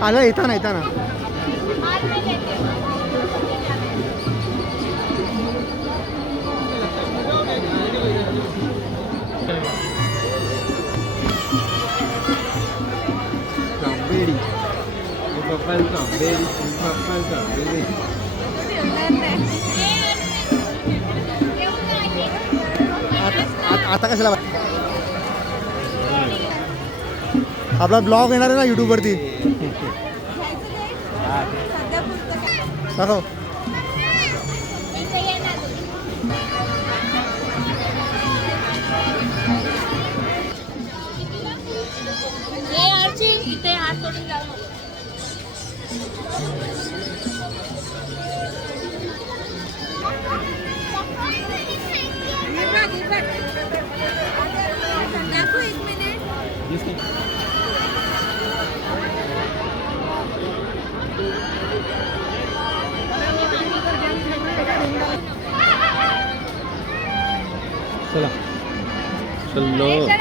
आलं येताना येताना आता कशाला आपला ब्लॉग येणार आहे ना यूट्यूब वरती दाखव इथे हात तोडून जाऊ चला चलो